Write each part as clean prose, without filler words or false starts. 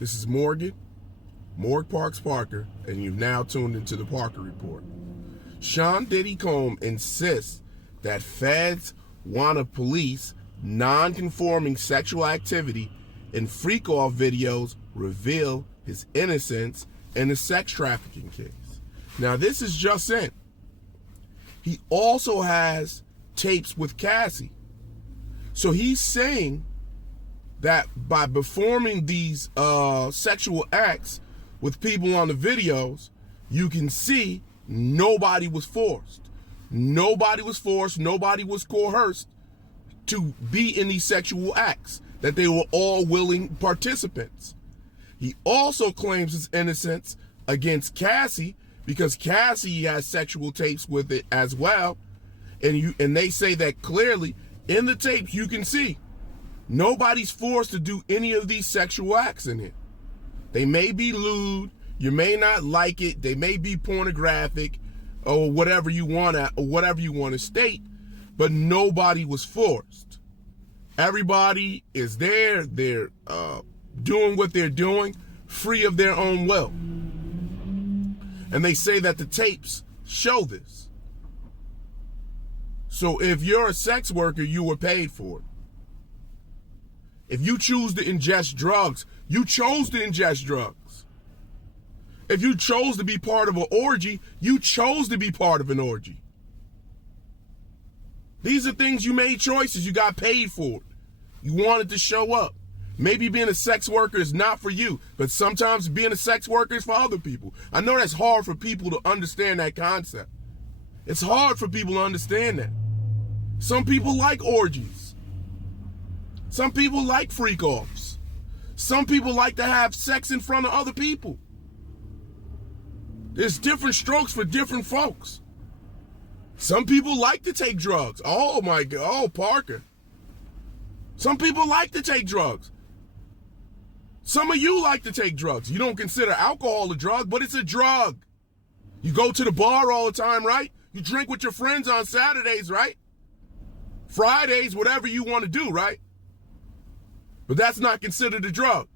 This is Morgan Parks Parker, and you've now tuned into the Parker Report. Sean Diddy Combs insists that feds want to police non-conforming sexual activity, and freak-off videos reveal his innocence in a sex trafficking case. Now, this is just in. He also has tapes with Cassie. So he's saying that by performing these sexual acts with people on the videos, you can see nobody was forced. Nobody was forced. Nobody was coerced to be in these sexual acts, that they were all willing participants. He also claims his innocence against Cassie because Cassie has sexual tapes with it as well. And they say that clearly in the tapes you can see nobody's forced to do any of these sexual acts in it. They may be lewd, you may not like it, they may be pornographic or whatever you want to state, but nobody was forced. Everybody is there, they're doing what they're doing, free of their own will. And they say that the tapes show this. So if you're a sex worker, you were paid for it. If you choose to ingest drugs, you chose to ingest drugs. If you chose to be part of an orgy, you chose to be part of an orgy. These are things you made choices, you got paid for it. You wanted to show up. Maybe being a sex worker is not for you, but sometimes being a sex worker is for other people. I know that's hard for people to understand that concept. It's hard for people to understand that. Some people like orgies. Some people like freak-offs. Some people like to have sex in front of other people. There's different strokes for different folks. Some people like to take drugs. Oh my God, oh Parker. Some people like to take drugs. Some of you like to take drugs. You don't consider alcohol a drug, but it's a drug. You go to the bar all the time, right? You drink with your friends on Saturdays, right? Fridays, whatever you want to do, right? But that's not considered a drug.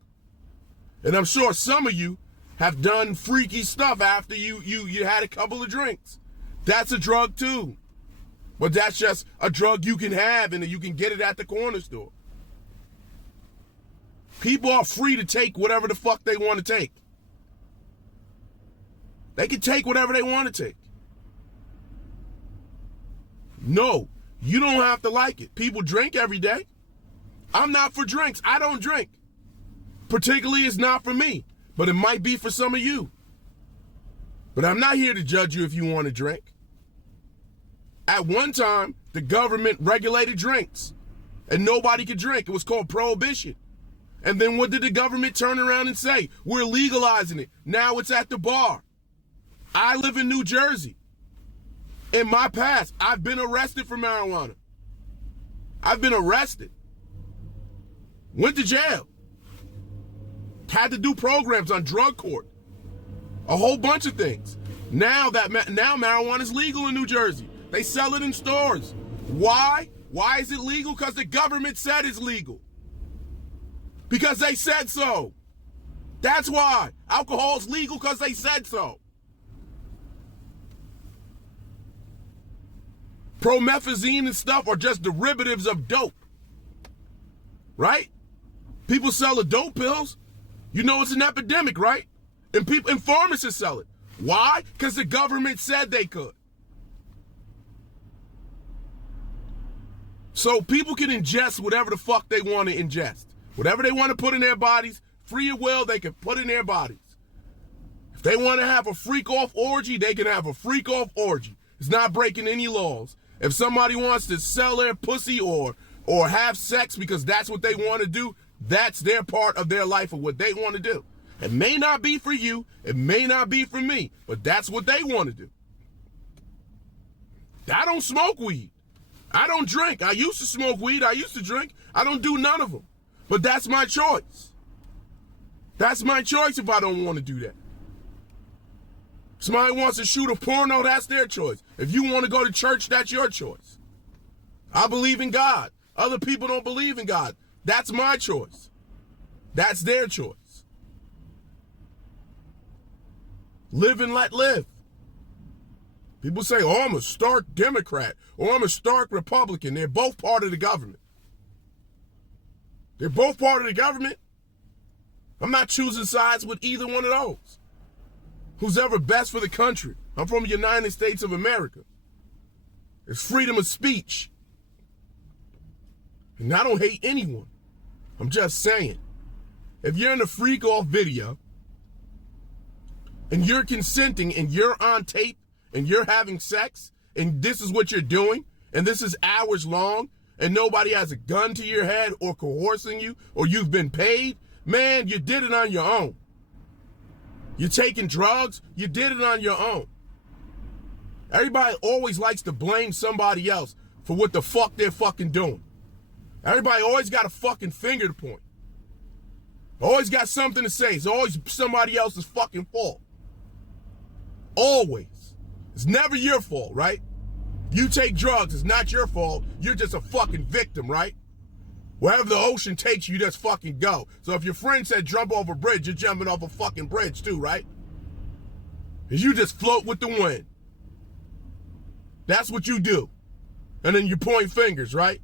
And I'm sure some of you have done freaky stuff after you had a couple of drinks. That's a drug too. But that's just a drug you can have and you can get it at the corner store. People are free to take whatever the fuck they want to take. They can take whatever they want to take. No, you don't have to like it. People drink every day. I'm not for drinks. I don't drink. Particularly, it's not for me. But it might be for some of you. But I'm not here to judge you if you want to drink. At one time, the government regulated drinks. And nobody could drink. It was called prohibition. And then what did the government turn around and say? We're legalizing it. Now it's at the bar. I live in New Jersey. In my past, I've been arrested for marijuana. I've been arrested. Went to jail. Had to do programs on drug court. A whole bunch of things. Now marijuana is legal in New Jersey. They sell it in stores. Why? Why is it legal? Because the government said it's legal. Because they said so. That's why. Alcohol's legal because they said so. Promethazine and stuff are just derivatives of dope. Right? People sell the dope pills. You know it's an epidemic, right? And pharmacists sell it. Why? Because the government said they could. So people can ingest whatever the fuck they want to ingest. Whatever they want to put in their bodies, free of will, they can put in their bodies. If they want to have a freak-off orgy, they can have a freak-off orgy. It's not breaking any laws. If somebody wants to sell their pussy or have sex because that's what they want to do, that's their part of their life of what they want to do. It may not be for you. It may not be for me, but that's what they want to do. I don't smoke weed. I don't drink. I used to smoke weed. I used to drink. I don't do none of them. But that's my choice. That's my choice if I don't want to do that. Somebody wants to shoot a porno, that's their choice. If you want to go to church, that's your choice. I believe in God. Other people don't believe in God. That's my choice. That's their choice. Live and let live. People say, oh, I'm a stark Democrat or I'm a stark Republican. They're both part of the government. They're both part of the government. I'm not choosing sides with either one of those. Who's ever best for the country? I'm from the United States of America. It's freedom of speech. And I don't hate anyone. I'm just saying, if you're in a freak off video and you're consenting and you're on tape and you're having sex and this is what you're doing and this is hours long and nobody has a gun to your head or coercing you or you've been paid, man, you did it on your own. You're taking drugs, you did it on your own. Everybody always likes to blame somebody else for what the fuck they're fucking doing. Everybody always got a fucking finger to point. Always got something to say. It's always somebody else's fucking fault. Always. It's never your fault, right? If you take drugs, it's not your fault. You're just a fucking victim, right? Wherever the ocean takes you, you just fucking go. So if your friend said jump off a bridge, you're jumping off a fucking bridge too, right? Because you just float with the wind. That's what you do. And then you point fingers, right?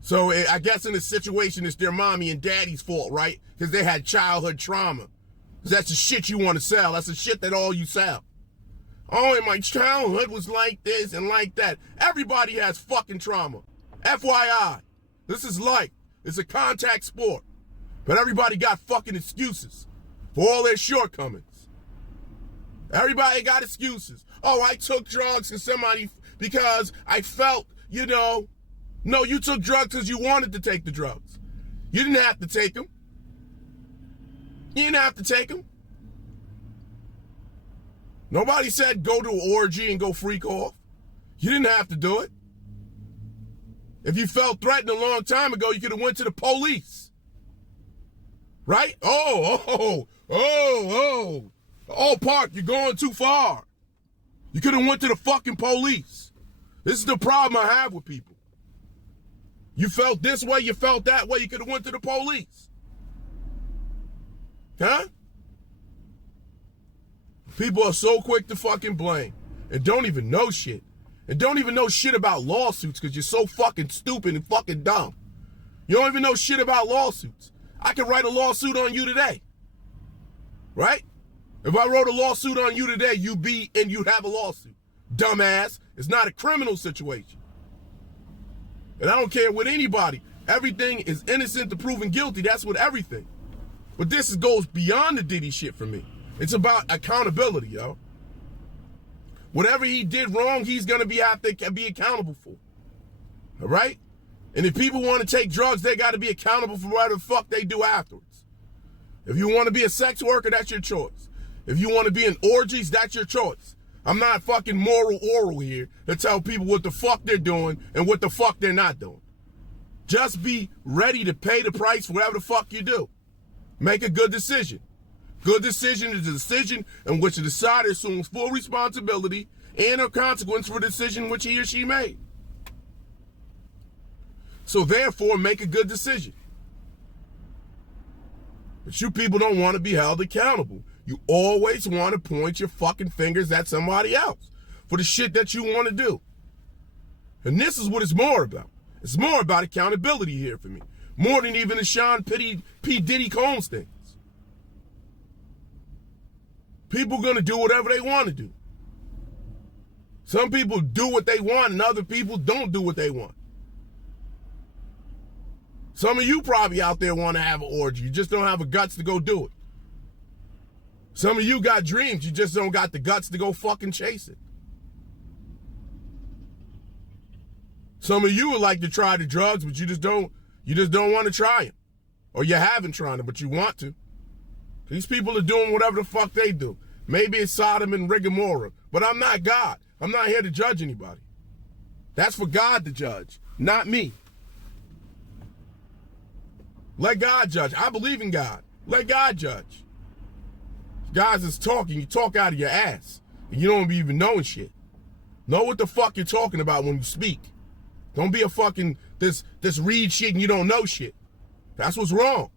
So I guess in this situation, it's their mommy and daddy's fault, right? Because they had childhood trauma. Because that's the shit you want to sell. That's the shit that all you sell. Oh, and my childhood was like this and like that. Everybody has fucking trauma. FYI. This is life. It's a contact sport. But everybody got fucking excuses for all their shortcomings. Everybody got excuses. Oh, I took drugs because I felt, No, you took drugs because you wanted to take the drugs. You didn't have to take them. You didn't have to take them. Nobody said go to an orgy and go freak off. You didn't have to do it. If you felt threatened a long time ago, you could have went to the police. Right? Oh, Park, you're going too far. You could have went to the fucking police. This is the problem I have with people. You felt this way, you felt that way, you could have went to the police. Huh? People are so quick to fucking blame and don't even know shit. And don't even know shit about lawsuits because you're so fucking stupid and fucking dumb. You don't even know shit about lawsuits. I could write a lawsuit on you today. Right? If I wrote a lawsuit on you today, you'd have a lawsuit. Dumbass. It's not a criminal situation. And I don't care with anybody. Everything is innocent to proven guilty. That's with everything. But this goes beyond the Diddy shit for me. It's about accountability, yo. Whatever he did wrong, he's going to have to be accountable for. All right? And if people want to take drugs, they got to be accountable for whatever the fuck they do afterwards. If you want to be a sex worker, that's your choice. If you want to be in orgies, that's your choice. I'm not fucking moral oral here to tell people what the fuck they're doing and what the fuck they're not doing. Just be ready to pay the price for whatever the fuck you do. Make a good decision. Good decision is a decision in which the decider assumes full responsibility and a consequence for the decision which he or she made. So therefore, make a good decision. But you people don't want to be held accountable. You always want to point your fucking fingers at somebody else for the shit that you want to do. And this is what it's more about. It's more about accountability here for me. More than even the Sean P. Diddy Combs things. People are going to do whatever they want to do. Some people do what they want and other people don't do what they want. Some of you probably out there want to have an orgy. You just don't have the guts to go do it. Some of you got dreams. You just don't got the guts to go fucking chase it. Some of you would like to try the drugs, but you just don't want to try them. Or you haven't tried them, but you want to. These people are doing whatever the fuck they do. Maybe it's Sodom and Gomorrah, but I'm not God. I'm not here to judge anybody. That's for God to judge, not me. Let God judge. I believe in God. Let God judge. Guys is talking. You talk out of your ass, and you don't be even knowing shit. Know what the fuck you're talking about when you speak. Don't be a fucking this read shit and you don't know shit. That's what's wrong.